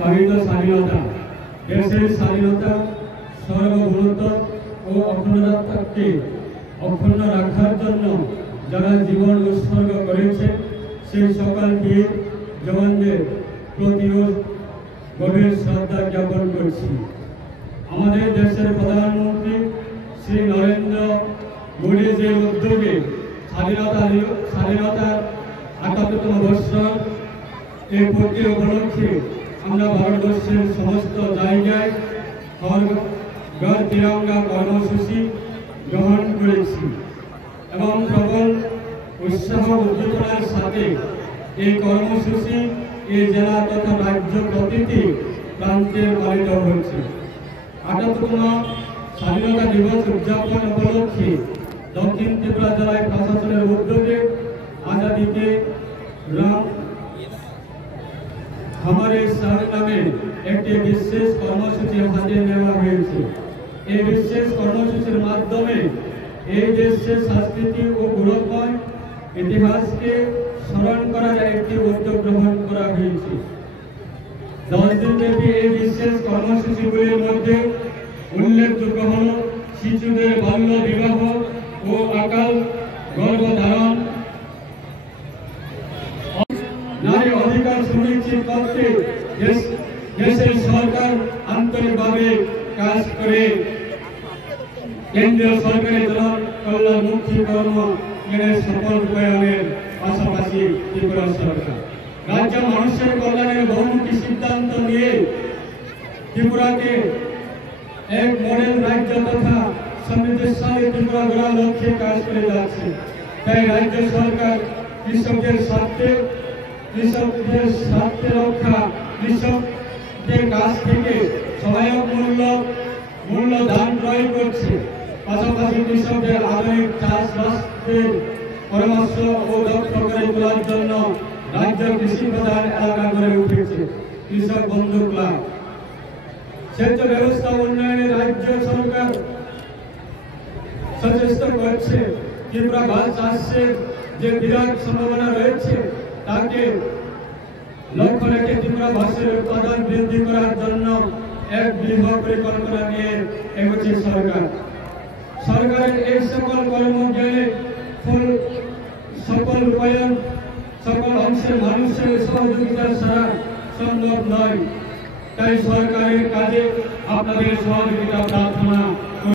পালিত স্বাধীনতা, দেশের স্বাধীনতা, সার্বভৌমত্ব ও অখণ্ডতাকে অক্ষুণ্ণ রাখার জন্য যারা জীবন উৎসর্গ করেছে সেই সকল বীর জওয়ানদের প্রতিও গভীর শ্রদ্ধা জ্ঞাপন করছি। আমাদের দেশের প্রধানমন্ত্রী শ্রী নরেন্দ্র মোদীজির উদ্যোগে স্বাধীনতার ৭৮তম বৎসর এই পূর্তি উপলক্ষে আমরা ভারতবর্ষের সমস্ত জায়গায় ঘর তিরঙ্গা কর্মসূচি গ্রহণ করেছি এবং প্রবল উৎসাহ উদ্দীপনার সাথে এই কর্মসূচি এই জেলা তথা রাজ্য প্রতিটি প্রান্তে পালিত হচ্ছে। ৭৮তম স্বাধীনতা দিবস উদযাপন উপলক্ষে দক্ষিণ ত্রিপুরা জেলায় প্রশাসনের উদ্যোগে আজাদিকে हमारे शहर नामे एक विशेष कर्मसूची हाथे नेওয়া হয়েছে। এই বিশেষ কর্মসূচির মাধ্যমে এই দেশের সংস্কৃতি ও গৌরবময় ইতিহাসকে স্মরণ করার একটি উদ্যোগ গ্রহণ করা হয়েছে। 10 দিনব্যাপী এই বিশেষ কর্মসূচিগুলির মধ্যে উল্লেখযোগ্য হল শিশুদের বাল্য বিবাহ ও অকাল গর্ভধারণ, নারী অধিকার সুনিশ্চিত করতে দেশের সরকার আন্তরিকভাবে কাজ করে কেন্দ্রীয় সরকারের জনকল্যাণমুখী কর্ম এর সফল রূপায়ণের পাশাপাশি ত্রিপুরা সরকার রাজ্য মানুষের কল্যাণের বহুমুখী সিদ্ধান্ত নিয়ে ত্রিপুরাকে এক মডেল রাজ্য তথা সমৃদ্ধশালী ত্রিপুরা গড়ার লক্ষ্যে কাজ করে যাচ্ছে। তাই রাজ্য সরকার কৃষকদের স্বার্থে রক্ষা, কৃষকদের কাছ থেকে সহায়ক মূল্য দান ক্রয় করছে। পাশাপাশি কৃষকদের আধুনিক চাষবাসের পরামর্শ ও দক্ষ করে তোলার জন্য রাজ্য কৃষি প্রধান এলাকা গড়ে উঠেছে কৃষক বন্ধু ক্লাব। সেচ ব্যবস্থা উন্নয়নে রাজ্য সরকার সচেষ্ট করছে। ত্রিপুরা গাছ চাষের যে বিরাট সম্ভাবনা রয়েছে তাকে লক্ষ্য রেখে ত্রিপুরা ঘাসের উৎপাদন বৃদ্ধি করার জন্য এক বৃহৎ পরিকল্পনা নিয়ে এগোচ্ছে সরকার। সরকারের এই সকল কর্মজ্ঞানে সকল রূপায়ণ সকল অংশের মানুষের সহযোগিতা ছাড়া সম্ভব নয়। তাই সরকারের কাজে আপনাদের সহযোগিতা প্রার্থনা।